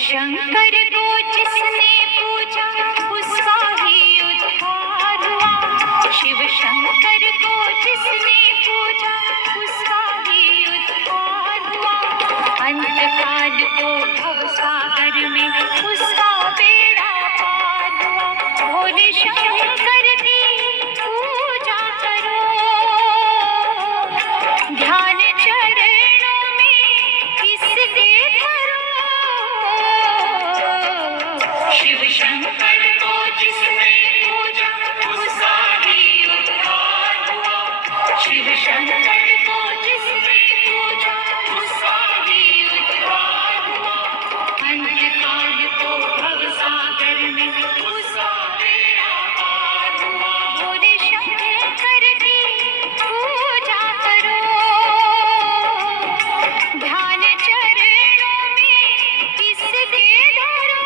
शंकर को जिसने पूजा उसका ही उद्धार हुआ। शिव शंकर को जिसने पूजा उसका ही उद्धार हुआ। अंतकाल को भवसागर में उसका बेड़ा पार हुआ। भोले शंकर की पूजा करो, ध्यान चरणों में इसके धरो। शिव शंकर को जिसने पूजा उसका ही उद्धार हुआ। शिव शंकर को जिसने पूजा उसका ही उद्धार हुआ। अंतकाल को भवसागर में उसका बेड़ा पार हुआ। भोले शंकर की पूजा करो, ध्यान चरणों में इसके धरो।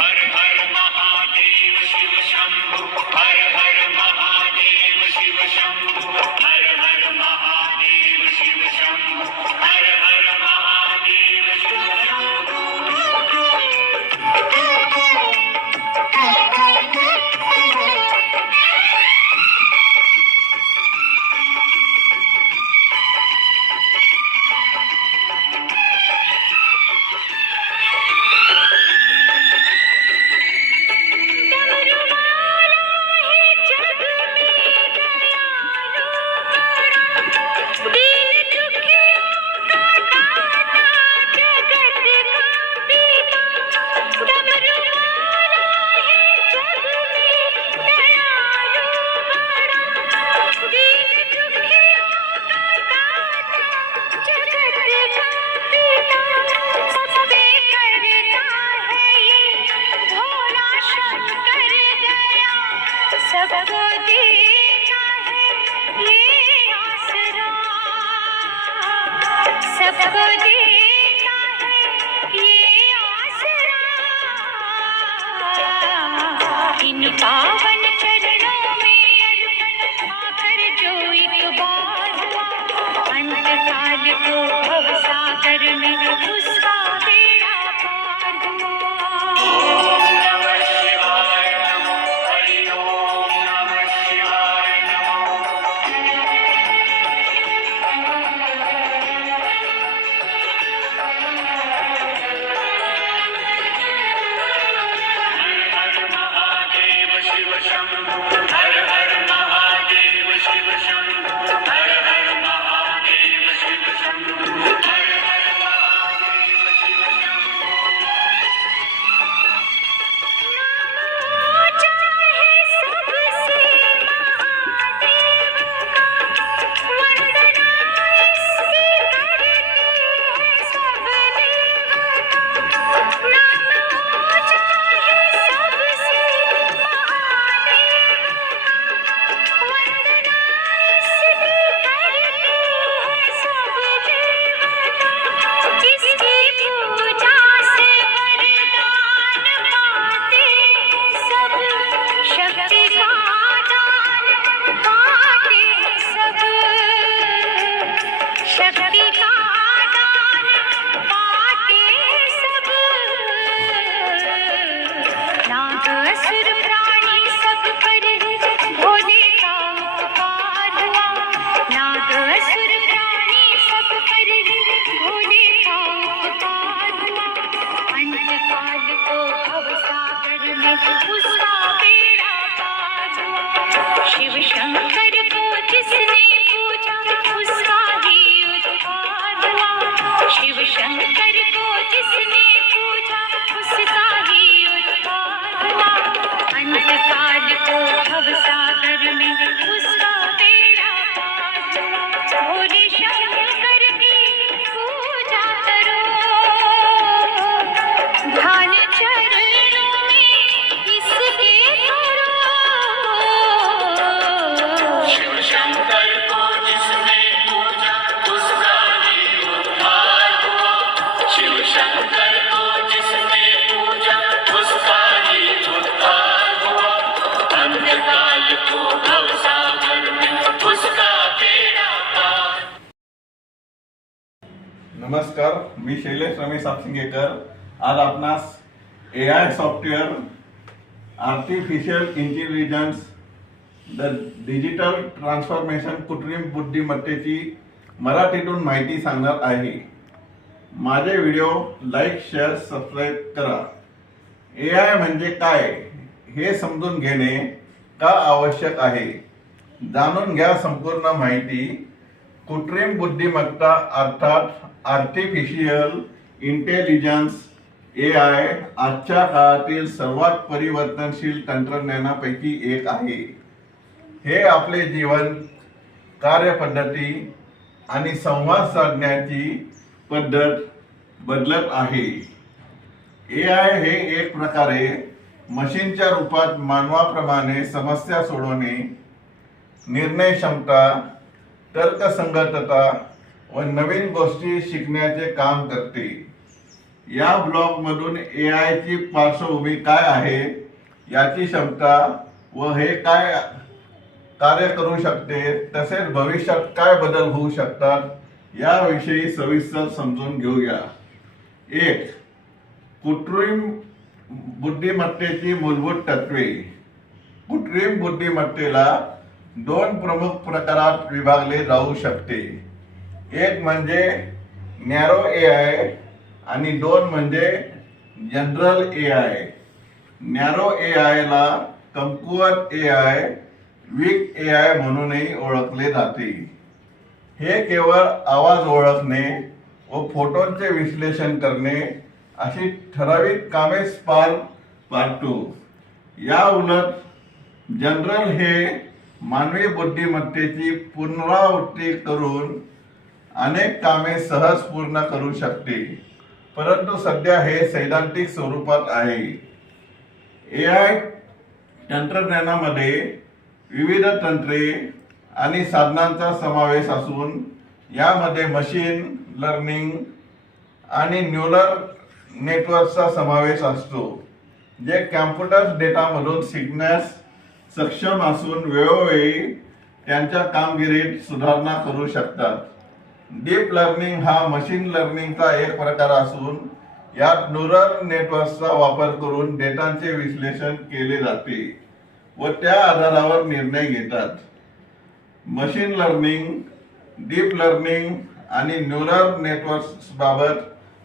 हर हर महादेव शिव शंभु, हर हर महादेव शिव शंभु, हर हर महादेव शिव शंभु, हर हर महादेव शिव शंभु। सबको देता है ये आसरा, सबको देता है ये आसरा। इन पावन चरणों में अर्पण आकर जो एक बार हुआ। अंतकाल को भवसागर में उसका बेड़ा पार हुआ। हर हर महादेव शिव शंभु, हर हर महादेव शिव शंभु, हर हर महादेव नमस्कार, मी शैलेश रमेश आपसिंगेकर. आज आपणास AI software, artificial intelligence, the digital transformation, कृत्रिम बुद्धिमत्तेची मराठीतून माहिती सांगणार आहे. माझे व्हिडिओ लाईक, शेअर, सबस्क्राईब करा. AI म्हणजे काय हे समजून घेणे का आवश्यक आहे, जाणून घ्या संपूर्ण माहिती. कृत्रिम बुद्धिमत्ता अर्थात आर्टिफिशियल इंटेलिजन्स AI आजच्या काळातील सर्वात परिवर्तनशील तंत्रज्ञानापैकी एक आहे. हे आपले जीवन, कार्यपद्धती आणि संवाद साधण्याची पद्धत बदलत आहे. AI हे एक प्रकारे मशीनच्या रूपात मानवाप्रमाणे समस्या सोडवणे, निर्णय क्षमता, तर्कसंगतता व नवीन गोष्टी शिकण्याचे काम करते. या ब्लॉगमधून AI ची पार्श्वभूमी काय आहे, याची क्षमता व हे काय कार्य करू शकते, तसेच भविष्यात काय बदल होऊ शकतात याविषयी सविस्तर समजून घेऊया. 1. कृत्रिम बुद्धिमत्तेची मूलभूत तत्वे. कृत्रिम बुद्धिमत्तेला 2 प्रमुख प्रकारात विभागले जाऊ शकते. एक म्हणजे नॅरो AI आणि 2 म्हणजे जनरल AI. नॅरो AI ला कमकुवत AI, वीक AI म्हणूनही ओळखले जाते. हे केवळ आवाज ओळखणे व फोटोंचे विश्लेषण करणे अशी ठराविक कामेच पार पाडतो. या उलट जनरल हे मानवी बुद्धिमत्तेची पुनरावृत्ती करून अनेक कामे सहज पूर्ण करू शकते, परंतु सध्या हे सैद्धांतिक स्वरूपात आहे. AI तंत्रज्ञानामध्ये विविध तंत्रे आणि साधनांचा समावेश असून यामध्ये मशीन लर्निंग आणि न्यूरल नेटवर्कचा समावेश असतो, जे कॉम्प्युटर डेटामधून शिकण्यास सक्षम असून वेळोवेळी त्यांच्या कामगिरीत सुधारणा करू शकतात. डीप लर्निंग हा मशीन लर्निंगचा एक प्रकार असून यात न्यूरल नेटवर्कचा वापर करून डेटाचे विश्लेषण केले जाते व त्या आधारावर निर्णय घेतात. मशीन लर्निंग, डीप लर्निंग आणि न्यूरल नेटवर्क्सबाबत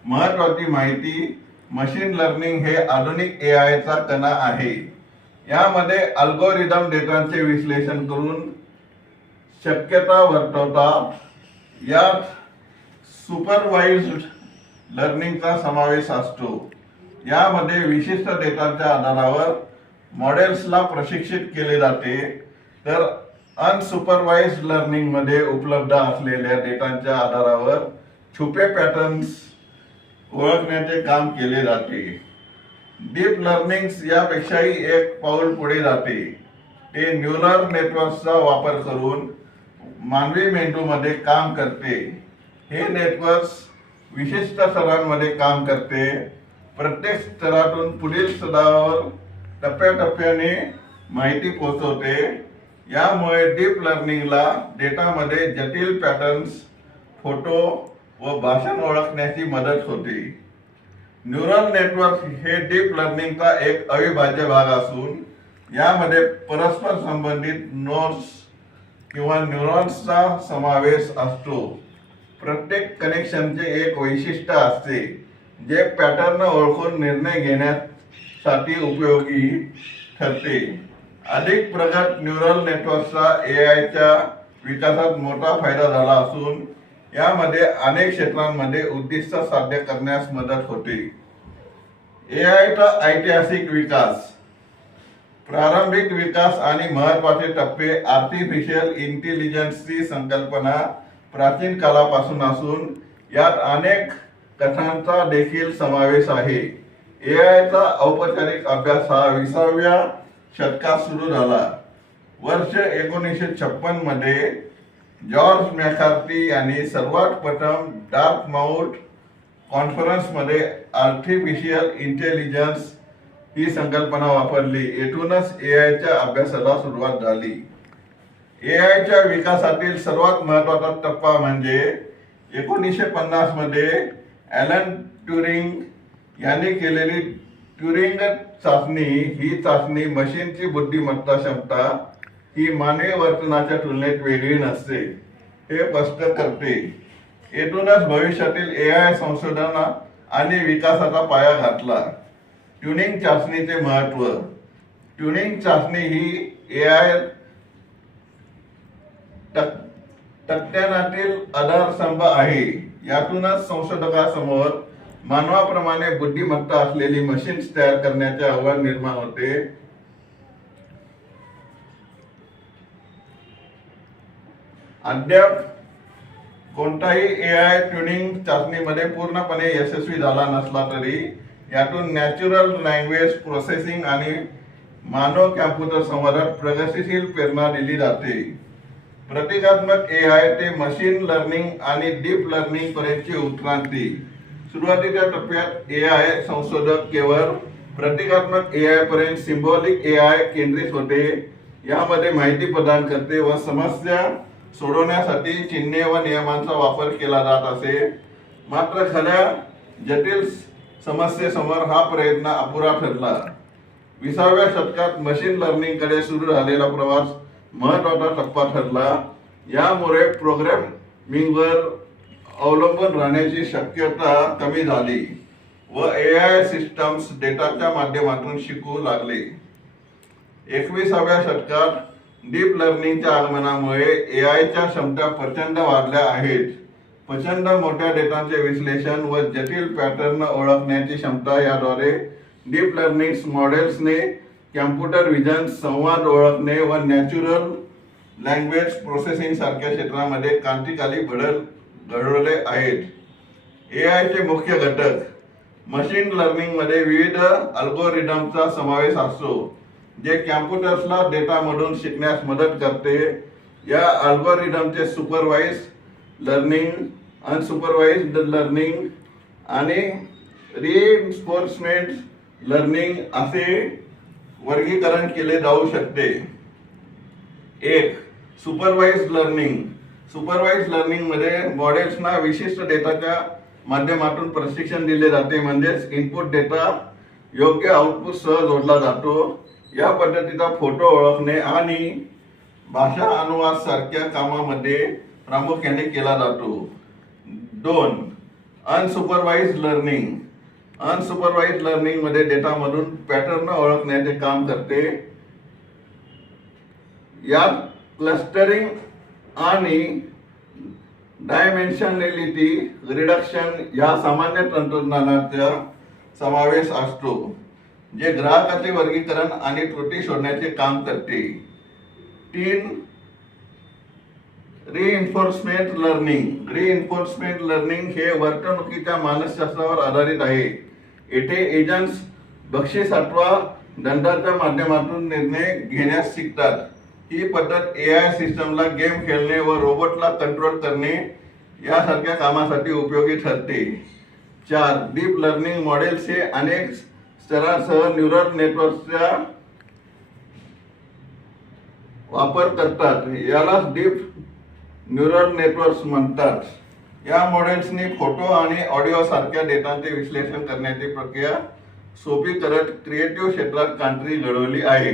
महत्त्वाची माहिती. मशीन लर्निंग हे आधुनिक AI चा कणा आहे. यामध्ये अल्गोरिदम डेटाचे विश्लेषण करून शक्यता वर्तवतात. यात सुपरवाइज्ड लर्निंगचा समावेश असतो. यामध्ये विशिष्ट डेटाच्या आधारावर मॉडेल्सला प्रशिक्षित केले जाते, तर अनसुपरवाइज्ड लर्निंग मध्ये उपलब्ध असलेल्या डेटाच्या आधारावर छुपे पॅटर्न्स ओळखण्याचे काम केले जाते. डीप लर्निंग यापेक्षाही एक पाऊल पुढे जाते. ते न्यूरल नेटवर्कचा वापर करून मानवी मेंदूमध्ये काम करते. हे नेटवर्क्स विशिष्ट स्तरांमध्ये काम करते. प्रत्येक स्तरातून पुढील स्तरावर टप्प्याटप्प्याने माहिती पोहोचवते. यामुळे डीप लर्निंगला डेटामध्ये जटिल पॅटर्न्स, फोटो व भाषण ओळखण्याची मदत होते. न्यूरल नेटवर्क हे डीप लर्निंगचा एक अविभाज्य भाग असून यामध्ये परस्पर संबंधित नोड्स किंवा न्यूरॉन्सचा समावेश असतो. प्रत्येक कनेक्शनचे एक वैशिष्ट्य असते, जे पॅटर्न ओळखून निर्णय घेण्यासाठी उपयोगी ठरते. अधिक प्रगत न्यूरल नेटवर्कचा AI च्या विकासात मोठा फायदा झाला असून यामध्ये अनेक क्षेत्रांमध्ये उद्दिष्ट साध्य करण्यास मदत होते. AI चा ऐतिहासिक विकास. प्रारंभिक विकास आणि महत्त्वाचे टप्पे. आर्टिफिशियल इंटेलिजन्सची संकल्पना प्राचीन काळापासून असून यात अनेक कथांचा देखील समावेश आहे. AI चा औपचारिक अभ्यास हा 20व्या शतकात सुरू झाला. वर्ष 1956 मध्ये जॉर्ज मॅकार्थी यांनी सर्वात प्रथम डार्टमाउथ कॉन्फरन्समध्ये आर्टिफिशियल इंटेलिजन्स ही संकल्पना वापरली. येथूनच AI च्या अभ्यासाला सुरुवात झाली. AI च्या विकासातील सर्वात महत्त्वाचा टप्पा म्हणजे 1950 मध्ये ॲलन ट्युरिंग यांनी केलेली ट्युरिंग चाचणी ही चाचणी मशीनची बुद्धिमत्ता क्षमता ही मानवी वर्तनाच्या तुलनेत वेगळी नसते हे स्पष्ट करते. येथूनच भविष्यातील AI संशोधन आणि विकासाचा पाया घातला. ट्युरिंग चाचणीचे महत्त्व. ट्युरिंग चाचणी ही AI तज्ज्ञानातील आधारस्तंभ आहे. यातूनच संशोधकासमोर मानवाप्रमाणे बुद्धिमत्ता असलेली मशीन्स तयार करण्याचे आव्हान निर्माण होते. अद्याप कोणताही AI ट्युनिंग चाचणीमध्ये पूर्णपणे यशस्वी झाला नसला तरी यातून नॅचरल लँग्वेज प्रोसेसिंग आणि मानव कॅम्प्युटर संवादात प्रगतीशील प्रेरणा दिली जाते. प्रतिकात्मक AI ते मशीन लर्निंग आणि डीप लर्निंग पर्यंतची उत्क्रांती. सुरुवातीच्या टप्प्यात AI संशोधक केवळ प्रतिकात्मक AI पर्यंत सिम्बॉलिक AI केंद्रित होते. यामध्ये माहिती प्रदान करते व समस्या सोडवण्यासाठी चिन्हे व नियमांचा वापर केला जात असे. मात्र खऱ्या जटिल समस्येसमोर हा प्रयत्न अपुरा ठरला. 20व्या शतकात मशीन लर्निंग कडे सुरू झालेला प्रवास महत्वाचा टप्पा ठरला. यामुळे प्रोग्रामिंगवर अवलंबून राहण्याची शक्यता कमी झाली व AI सिस्टम्स डेटाच्या माध्यमातून शिकू लागले. 21व्या शतकात डीप लर्निंगच्या आगमनामुळे AIच्या क्षमता प्रचंड वाढल्या आहेत. प्रचंड मोठ्या डेटाचे विश्लेषण व जटिल पॅटर्न ओळखण्याची क्षमता याद्वारे डीप लर्निंग मॉडेल्सने कॅम्प्युटर विजन, संवाद ओळखणे व नॅचरल लँग्वेज प्रोसेसिंग सारख्या क्षेत्रामध्ये क्रांतिकारी बदल घडवले आहेत. AIचे मुख्य घटक. मशीन लर्निंग मध्ये विविध अल्गोरिदमचा समावेश असतो जे कॅम्प्युटर्सला डेटामधून शिकण्यास मदत करते. या अल्गोरिदमचे सुपरवाइज लर्निंग, अनसुपरवाइज्ड लर्निंग आणि रिइन्फोर्समेंट लर्निंग असे वर्गीकरण केले जाऊ शकते. 1. Supervised learning. सुपरवाइज्ड लर्निंग मध्ये मॉडेल्सना विशिष्ट डेटाच्या माध्यमातून प्रशिक्षण दिले जाते. म्हणजेच इनपुट डेटा योग्य आउटपुट सह जोडला जातो. या पद्धतीचा फोटो ओळखणे आणि भाषा अनुवाद सारख्या कामामध्ये प्रामुख्याने केला जातो. 2. Unsupervised learning. अनसुपरवाइज्ड लर्निंग मध्ये डेटामधून पॅटर्न ओळखण्याचे काम करते. यात क्लस्टरिंग आणि डायमेन्शनॅलिटी रिडक्शन या सामान्य तंत्रज्ञानाचा समावेश असतो जे ग्राहकाचे वर्गीकरण आणि त्रुटी शोधण्याचे काम करते. 3. Reinforcement learning. रिइन्फोर्समेंट लर्निंग हे वर्तणुकीच्या मानसशास्त्रावर आधारित आहे. येथे एजंट्स बक्षीस अथवा दंडाच्या माध्यमातून निर्णय घेण्यास शिकतात. ही पद्धत AI सिस्टमला गेम खेळणे व रोबोटला कंट्रोल करणे यासारख्या कामासाठी उपयोगी ठरते. 4. डीप लर्निंग मॉडेल्स हे अनेक स्तरांसह न्यूरल नेटवर्कचा वापर करतात. याला डीप न्यूरल नेटवर्क्स म्हणतात. या मॉडेल्सनी फोटो आणि ऑडिओ सारख्या डेटाचे विश्लेषण करण्याची प्रक्रिया सोपी करत क्रिएटिव्ह क्षेत्रात क्रांती घडवली आहे.